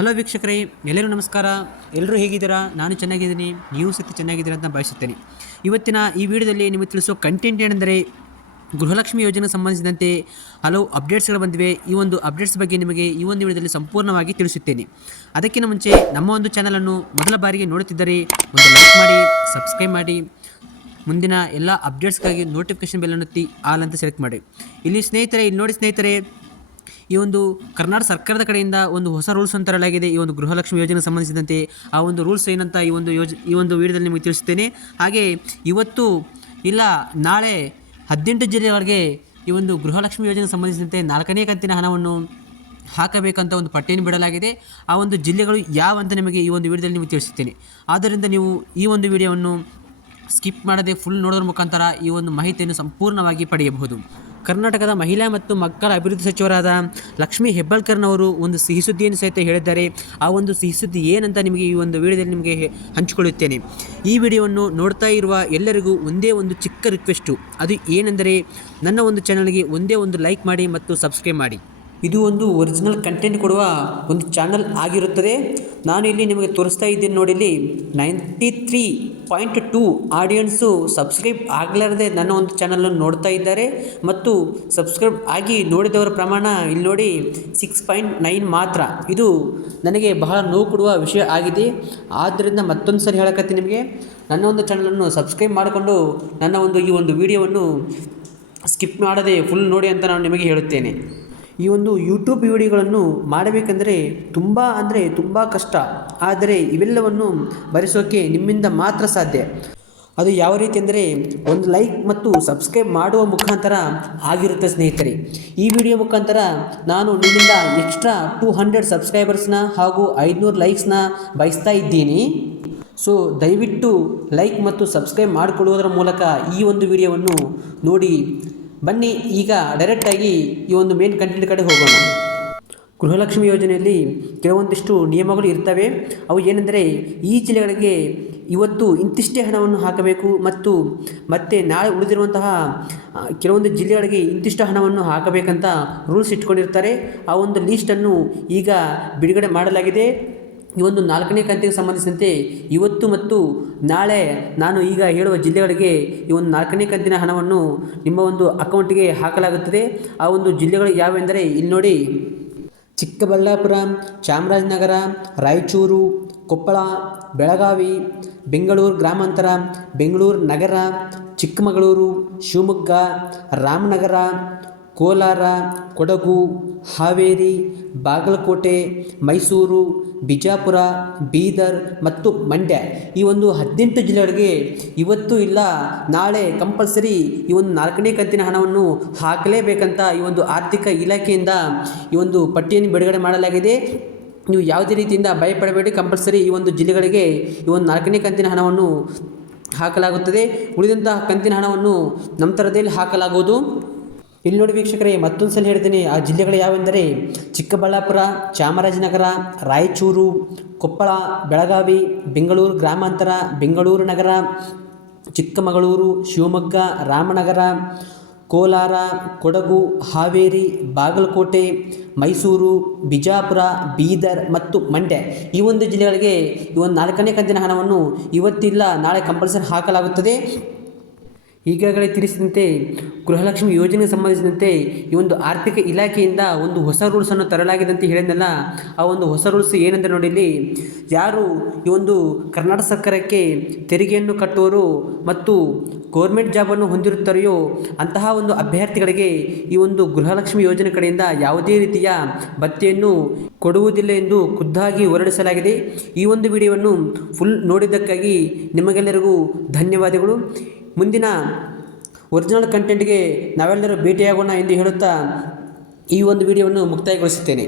Hello ವೀಕ್ಷಕರೇ, ಎಲ್ಲರೂ ನಮಸ್ಕಾರ. ಎಲ್ಲರೂ ಹೇಗಿದ್ದೀರಾ? ನಾನು ಚೆನ್ನಾಗಿದ್ದೀನಿ, ನೀವು ಸತಿ ಚೆನ್ನಾಗಿದ್ದೀರಾ ಅಂತ ಭಾವಿಸುತ್ತೇನೆ. ಇವತ್ತಿನ ಈ ವಿಡಿಯೋದಲ್ಲಿ ನಿಮಗೆ ತಿಳಿಸೋ ಕಂಟೆಂಟ್ ಏನೆಂದರೆ, ಗೃಹಲಕ್ಷ್ಮಿ ಯೋಜನೆಗೆ ಸಂಬಂಧಿಸಿದಂತೆ ಹಲವು ಅಪ್ಡೇಟ್ಸ್ಗಳು ಬಂದಿವೆ. ಈ ಒಂದು ಅಪ್ಡೇಟ್ಸ್ ಬಗ್ಗೆ ನಿಮಗೆ ಈ ಒಂದು ವಿಡಿಯೋದಲ್ಲಿ ಸಂಪೂರ್ಣವಾಗಿ ತಿಳಿಸುತ್ತೇನೆ. ಅದಕ್ಕಿಂತ ಮುಂಚೆ ನಮ್ಮ ಒಂದು ಚಾನಲನ್ನು ಮೊದಲ ಬಾರಿಗೆ ನೋಡುತ್ತಿದ್ದರೆ ಒಂದು ಲೈಕ್ ಮಾಡಿ, ಸಬ್ಸ್ಕ್ರೈಬ್ ಮಾಡಿ, ಮುಂದಿನ ಎಲ್ಲ ಅಪ್ಡೇಟ್ಸ್ಗಾಗಿ ನೋಟಿಫಿಕೇಷನ್ ಬೆಲ್ ಒತ್ತಿ ಆಲ್ ಅಂತ ಸೆಲೆಕ್ಟ್ ಮಾಡಿ. ಇಲ್ಲಿ ನೋಡಿ ಸ್ನೇಹಿತರೆ, ಈ ಒಂದು ಕರ್ನಾಟಕ ಸರ್ಕಾರದ ಕಡೆಯಿಂದ ಒಂದು ಹೊಸ ರೂಲ್ಸ್ ಅಂತ ತರಲಾಗಿದೆ. ಈ ಒಂದು ಗೃಹಲಕ್ಷ್ಮಿ ಯೋಜನೆಗೆ ಸಂಬಂಧಿಸಿದಂತೆ ಆ ಒಂದು ರೂಲ್ಸ್ ಏನಂತ ಈ ಒಂದು ವಿಡಿಯೋದಲ್ಲಿ ನಿಮಗೆ ತಿಳಿಸುತ್ತೇನೆ. ಹಾಗೆ ಇವತ್ತು ಇಲ್ಲ ನಾಳೆ 18 ಜಿಲ್ಲೆಗಳಿಗೆ ಈ ಒಂದು ಗೃಹಲಕ್ಷ್ಮಿ ಯೋಜನೆಗೆ ಸಂಬಂಧಿಸಿದಂತೆ 4ನೇ ಕಂತಿನ ಹಣವನ್ನು ಹಾಕಬೇಕಂತ ಒಂದು ಪಟ್ಟಿಯನ್ನು ಬಿಡಲಾಗಿದೆ. ಆ ಒಂದು ಜಿಲ್ಲೆಗಳು ಯಾವ ಅಂತ ನಿಮಗೆ ಈ ಒಂದು ವಿಡಿಯೋದಲ್ಲಿ ನಿಮಗೆ ತಿಳಿಸುತ್ತೇನೆ. ಆದ್ದರಿಂದ ನೀವು ಈ ಒಂದು ವಿಡಿಯೋವನ್ನು ಸ್ಕಿಪ್ ಮಾಡದೆ ಫುಲ್ ನೋಡೋದ್ರ ಮುಖಾಂತರ ಈ ಒಂದು ಮಾಹಿತಿಯನ್ನು ಸಂಪೂರ್ಣವಾಗಿ ಪಡೆಯಬಹುದು. ಕರ್ನಾಟಕದ ಮಹಿಳಾ ಮತ್ತು ಮಕ್ಕಳ ಅಭಿವೃದ್ಧಿ ಸಚಿವರಾದ ಲಕ್ಷ್ಮೀ ಹೆಬ್ಬಾಳ್ಕರ್ನವರು ಒಂದು ಸಿಹಿ ಸುದ್ದಿಯನ್ನು ಸಹಿತ ಹೇಳಿದ್ದಾರೆ. ಆ ಒಂದು ಸಿಹಿ ಸುದ್ದಿ ಏನಂತ ನಿಮಗೆ ಈ ಒಂದು ವಿಡಿಯೋದಲ್ಲಿ ನಿಮಗೆ ಹಂಚಿಕೊಳ್ಳುತ್ತೇನೆ. ಈ ವಿಡಿಯೋವನ್ನು ನೋಡ್ತಾ ಇರುವ ಎಲ್ಲರಿಗೂ ಒಂದೇ ಒಂದು ಚಿಕ್ಕ ರಿಕ್ವೆಸ್ಟು, ಅದು ಏನೆಂದರೆ ನನ್ನ ಒಂದು ಚಾನಲ್ಗೆ ಒಂದೇ ಒಂದು ಲೈಕ್ ಮಾಡಿ ಮತ್ತು ಸಬ್ಸ್ಕ್ರೈಬ್ ಮಾಡಿ. ಇದು ಒಂದು ಒರಿಜಿನಲ್ ಕಂಟೆಂಟ್ ಕೊಡುವ ಒಂದು ಚಾನಲ್ ಆಗಿರುತ್ತದೆ. ನಾನು ಇಲ್ಲಿ ನಿಮಗೆ ತೋರಿಸ್ತಾ ಇದ್ದೇನೆ ನೋಡಿ, ಇಲ್ಲಿ 93.2 ಆಡಿಯನ್ಸು ಸಬ್ಸ್ಕ್ರೈಬ್ ಆಗಲಾರದೆ ನನ್ನ ಒಂದು ಚಾನಲನ್ನು ನೋಡ್ತಾ ಇದ್ದಾರೆ. ಮತ್ತು ಸಬ್ಸ್ಕ್ರೈಬ್ ಆಗಿ ನೋಡಿದವರ ಪ್ರಮಾಣ ಇಲ್ಲಿ ನೋಡಿ 6.9 ಮಾತ್ರ. ಇದು ನನಗೆ ಬಹಳ ನೋವು ಕೊಡುವ ವಿಷಯ ಆಗಿದೆ. ಆದ್ದರಿಂದ ಮತ್ತೊಂದು ಸರಿ ಹೇಳಕತ್ತೀನಿ, ನಿಮಗೆ ನನ್ನ ಒಂದು ಚಾನಲನ್ನು ಸಬ್ಸ್ಕ್ರೈಬ್ ಮಾಡಿಕೊಂಡು ನನ್ನ ಈ ಒಂದು ವಿಡಿಯೋವನ್ನು ಸ್ಕಿಪ್ ಮಾಡದೆ ಫುಲ್ ನೋಡಿ ಅಂತ ನಾನು ನಿಮಗೆ ಹೇಳುತ್ತೇನೆ. ಈ ಒಂದು ಯೂಟ್ಯೂಬ್ ವಿಡಿಯೋಗಳನ್ನು ಮಾಡಬೇಕೆಂದರೆ ತುಂಬ ಕಷ್ಟ. ಆದರೆ ಇವೆಲ್ಲವನ್ನು ಭರಿಸೋಕ್ಕೆ ನಿಮ್ಮಿಂದ ಮಾತ್ರ ಸಾಧ್ಯ. ಅದು ಯಾವ ರೀತಿ ಅಂದರೆ ಒಂದು ಲೈಕ್ ಮತ್ತು ಸಬ್ಸ್ಕ್ರೈಬ್ ಮಾಡುವ ಮುಖಾಂತರ ಆಗಿರುತ್ತೆ ಸ್ನೇಹಿತರೆ. ಈ ವಿಡಿಯೋ ಮುಖಾಂತರ ನಾನು ನಿಮ್ಮಿಂದ ಎಕ್ಸ್ಟ್ರಾ 200 ಸಬ್ಸ್ಕ್ರೈಬರ್ಸ್ನ ಹಾಗೂ 500 ಲೈಕ್ಸ್ನ ಬಯಸ್ತಾ ಇದ್ದೀನಿ. ಸೊ ದಯವಿಟ್ಟು ಲೈಕ್ ಮತ್ತು ಸಬ್ಸ್ಕ್ರೈಬ್ ಮಾಡಿಕೊಳ್ಳುವುದರ ಮೂಲಕ ಈ ಒಂದು ವಿಡಿಯೋವನ್ನು ನೋಡಿ. ಬನ್ನಿ ಈಗ ಡೈರೆಕ್ಟಾಗಿ ಈ ಒಂದು ಮೇನ್ ಕಂಟೆಂಟ್ ಕಡೆ ಹೋಗೋಣ. ಗೃಹಲಕ್ಷ್ಮಿ ಯೋಜನೆಯಲ್ಲಿ ಕೆಲವೊಂದಿಷ್ಟು ನಿಯಮಗಳು ಇರ್ತವೆ. ಅವು ಏನೆಂದರೆ, ಈ ಜಿಲ್ಲೆಗಳಿಗೆ ಇವತ್ತು ಇಂತಿಷ್ಟೇ ಹಣವನ್ನು ಹಾಕಬೇಕು ಮತ್ತು ಮತ್ತೆ ನಾಳೆ ಉಳಿದಿರುವಂತಹ ಕೆಲವೊಂದು ಜಿಲ್ಲೆಗಳಿಗೆ ಇಂತಿಷ್ಟು ಹಣವನ್ನು ಹಾಕಬೇಕಂತ ರೂಲ್ಸ್ ಇಟ್ಕೊಂಡಿರ್ತಾರೆ. ಆ ಒಂದು ಲೀಸ್ಟನ್ನು ಈಗ ಬಿಡುಗಡೆ ಮಾಡಲಾಗಿದೆ. ಈ ಒಂದು 4ನೇ ಕಂತಿಗೆ ಸಂಬಂಧಿಸಿದಂತೆ ಇವತ್ತು ಮತ್ತು ನಾಳೆ ನಾನು ಈಗ ಹೇಳುವ ಜಿಲ್ಲೆಗಳಿಗೆ ಈ ಒಂದು 4ನೇ ಕಂತಿನ ಹಣವನ್ನು ನಿಮ್ಮ ಒಂದು ಅಕೌಂಟಿಗೆ ಹಾಕಲಾಗುತ್ತದೆ. ಆ ಒಂದು ಜಿಲ್ಲೆಗಳು ಯಾವೆಂದರೆ ಇಲ್ಲಿ ನೋಡಿ: ಚಿಕ್ಕಬಳ್ಳಾಪುರ, ಚಾಮರಾಜನಗರ, ರಾಯಚೂರು, ಕೊಪ್ಪಳ, ಬೆಳಗಾವಿ, ಬೆಂಗಳೂರು ಗ್ರಾಮಾಂತರ, ಬೆಂಗಳೂರು ನಗರ, ಚಿಕ್ಕಮಗಳೂರು, ಶಿವಮೊಗ್ಗ, ರಾಮನಗರ, ಕೋಲಾರ, ಕೊಡಗು, ಹಾವೇರಿ, ಬಾಗಲಕೋಟೆ, ಮೈಸೂರು, ಬಿಜಾಪುರ, ಬೀದರ್ ಮತ್ತು ಮಂಡ್ಯ. ಈ ಒಂದು 18 ಜಿಲ್ಲೆಗಳಿಗೆ ಇವತ್ತು ಇಲ್ಲ ನಾಳೆ ಕಂಪಲ್ಸರಿ ಈ ಒಂದು 4ನೇ ಕಂತಿನ ಹಣವನ್ನು ಹಾಕಲೇಬೇಕಂತ ಈ ಒಂದು ಆರ್ಥಿಕ ಇಲಾಖೆಯಿಂದ ಈ ಒಂದು ಪಟ್ಟಿಯನ್ನು ಬಿಡುಗಡೆ ಮಾಡಲಾಗಿದೆ. ನೀವು ಯಾವುದೇ ರೀತಿಯಿಂದ ಭಯಪಡಬೇಡಿ. ಕಂಪಲ್ಸರಿ ಈ ಒಂದು ಜಿಲ್ಲೆಗಳಿಗೆ ಈ ಒಂದು 4ನೇ ಕಂತಿನ ಹಣವನ್ನು ಹಾಕಲಾಗುತ್ತದೆ. ಉಳಿದಂತಹ ಕಂತಿನ ಹಣವನ್ನು ನಂತರದಲ್ಲಿ ಹಾಕಲಾಗುವುದು. ಇಲ್ಲಿ ನೋಡಿ ವೀಕ್ಷಕರೇ, ಮತ್ತೊಂದು ಸಲ ಹೇಳ್ತೀನಿ, ಆ ಜಿಲ್ಲೆಗಳು ಯಾವೆಂದರೆ ಚಿಕ್ಕಬಳ್ಳಾಪುರ, ಚಾಮರಾಜನಗರ, ರಾಯಚೂರು, ಕೊಪ್ಪಳ, ಬೆಳಗಾವಿ, ಬೆಂಗಳೂರು ಗ್ರಾಮಾಂತರ, ಬೆಂಗಳೂರು ನಗರ, ಚಿಕ್ಕಮಗಳೂರು, ಶಿವಮೊಗ್ಗ, ರಾಮನಗರ, ಕೋಲಾರ, ಕೊಡಗು, ಹಾವೇರಿ, ಬಾಗಲಕೋಟೆ, ಮೈಸೂರು, ಬಿಜಾಪುರ, ಬೀದರ್ ಮತ್ತು ಮಂಡ್ಯ. ಈ ಒಂದು ಜಿಲ್ಲೆಗಳಿಗೆ ಈ ಒಂದು 4ನೇ ಕಂತಿನ ಹಣವನ್ನು ಇವತ್ತಿಲ್ಲ ನಾಳೆ ಕಂಪಲ್ಸರಿ ಹಾಕಲಾಗುತ್ತದೆ. ಈಗಾಗಲೇ ತಿಳಿಸಿದಂತೆ ಗೃಹಲಕ್ಷ್ಮಿ ಯೋಜನೆಗೆ ಸಂಬಂಧಿಸಿದಂತೆ ಈ ಒಂದು ಆರ್ಥಿಕ ಇಲಾಖೆಯಿಂದ ಒಂದು ಹೊಸ ರೂಲ್ಸನ್ನು ತರಲಾಗಿದೆ ಅಂತ ಹೇಳಿದ್ನಲ್ಲ. ಆ ಒಂದು ಹೊಸ ರೂಲ್ಸ್ ಏನೆಂದರೆ ನೋಡಿ, ಇಲ್ಲಿ ಯಾರು ಈ ಒಂದು ಕರ್ನಾಟಕ ಸರ್ಕಾರಕ್ಕೆ ತೆರಿಗೆಯನ್ನು ಕಟ್ಟುವವರು ಮತ್ತು ಗೌರ್ಮೆಂಟ್ ಜಾಬನ್ನು ಹೊಂದಿರುತ್ತಾರೆಯೋ ಅಂತಹ ಒಂದು ಅಭ್ಯರ್ಥಿಗಳಿಗೆ ಈ ಒಂದು ಗೃಹಲಕ್ಷ್ಮಿ ಯೋಜನೆ ಕಡೆಯಿಂದ ಯಾವುದೇ ರೀತಿಯ ಭತ್ಯೆಯನ್ನು ಕೊಡುವುದಿಲ್ಲ ಎಂದು ಖುದ್ದಾಗಿ ಹೊರಡಿಸಲಾಗಿದೆ. ಈ ಒಂದು ವಿಡಿಯೋವನ್ನು ಫುಲ್ ನೋಡಿದ್ದಕ್ಕಾಗಿ ನಿಮಗೆಲ್ಲರಿಗೂ ಧನ್ಯವಾದಗಳು. ಮುಂದಿನ ಒರಿಜಿನಲ್ ಕಂಟೆಂಟ್ಗೆ ನಾವೆಲ್ಲರೂ ಭೇಟಿಯಾಗೋಣ ಎಂದು ಹೇಳುತ್ತಾ ಈ ಒಂದು ವಿಡಿಯೋವನ್ನು ಮುಕ್ತಾಯಗೊಳಿಸುತ್ತೇನೆ.